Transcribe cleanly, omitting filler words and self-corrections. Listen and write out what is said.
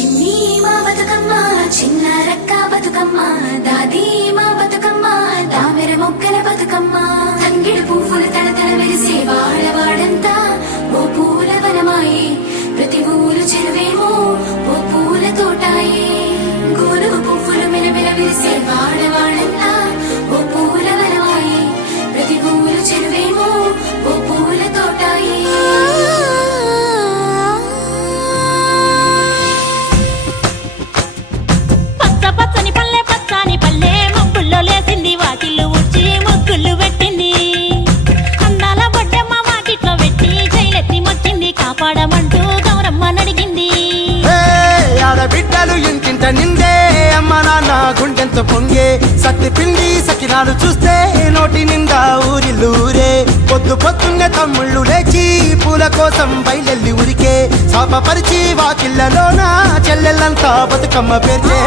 చిన్ని మా బతుకమ్మ చిన్న రక్క బతుకమ్మ దాది మా బతుకమ్మ దామెర మొక్కల బతుకమ్మ తంగిడు పువ్వులు తడతడ మెరిసే వాడవాడంతా ఓ పూల వనమాయే ప్రతి ఊరు చెరువేమో ఓ పూల తోటాయే గోరు పువ్వులు మెలమెల మెరిసే వాడవాడంతా ఓ పూల వనమాయే ప్రతి ఊరు చెరువేమో ఓ పూల తోటాయే పచ్చని పల్లె పచ్చని పల్లె మబ్బుల్లో లేసింది వాకిళ్ళు ఊడ్చి ముగ్గులు పెట్టింది అందాల బొడ్డమ్మ వాకిట్లో పెట్టి జైలెత్తి మొక్కింది కాపాడమంటూ గౌరమ్మ నడిగింది ఆడబిడ్డలు ఇంటింట నిండే అమ్మ నాన్న గుండెంతో పొంగే సత్తి పిండి సకినాలు చూస్తే నోటి నిండా ఊరిల్లూరే పొద్దు పొద్దున్నే తమ్ముళ్ళు లేచి పూల కోసం బయలెల్లి ఉరికే శాపపరిచి వాకిళ్ళలోన చెల్లెళ్ళంతా బతుకమ్మ పేర్చే